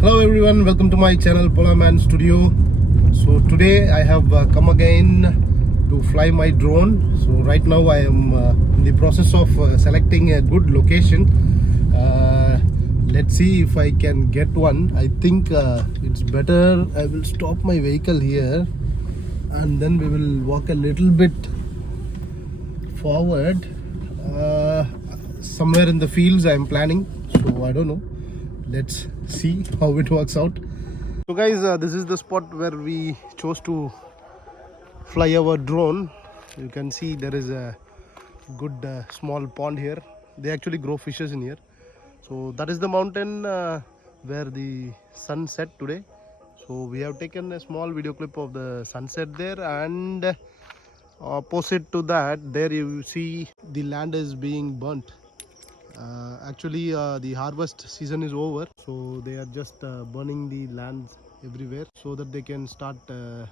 Hello everyone, welcome to my channel Polar Man Studio. So today I have come again to fly my drone. So right now I am in the process of selecting a good location. Let's see if I can get one. I think it's better I will stop my vehicle here and then we will walk a little bit forward. Somewhere in the fields I am planning, so I don't know. Let's see how it works out. So guys, this is the spot where we chose to fly our drone. You can see there is a good small pond here. They actually grow fishes in here. So that is the mountain where the sun set today. So we have taken a small video clip of the sunset there, and opposite to that there you see the land is being burnt. Actually the harvest season is over, so they are just burning the lands everywhere so that they can start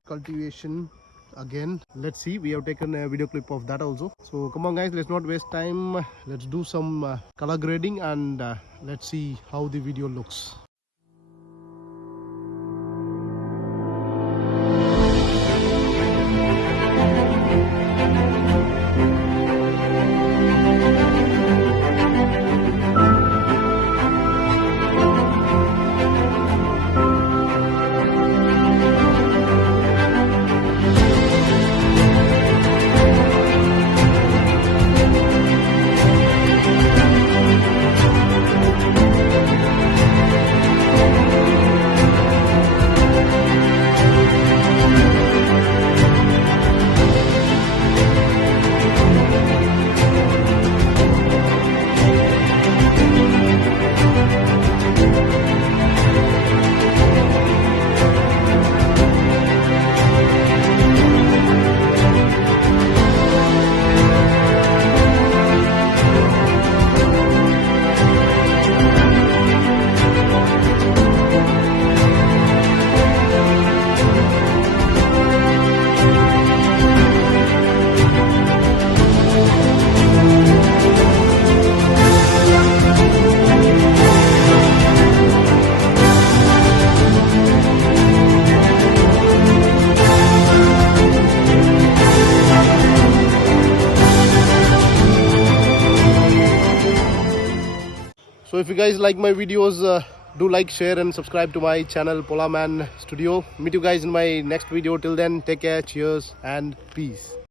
cultivation again. Let's see, we have taken a video clip of that also. So come on guys, let's not waste time, let's do some color grading and let's see how the video looks. So if you guys like my videos, do like, share and subscribe to my channel Polar Man Studio. Meet you guys in my next video. Till then, take care, cheers and peace.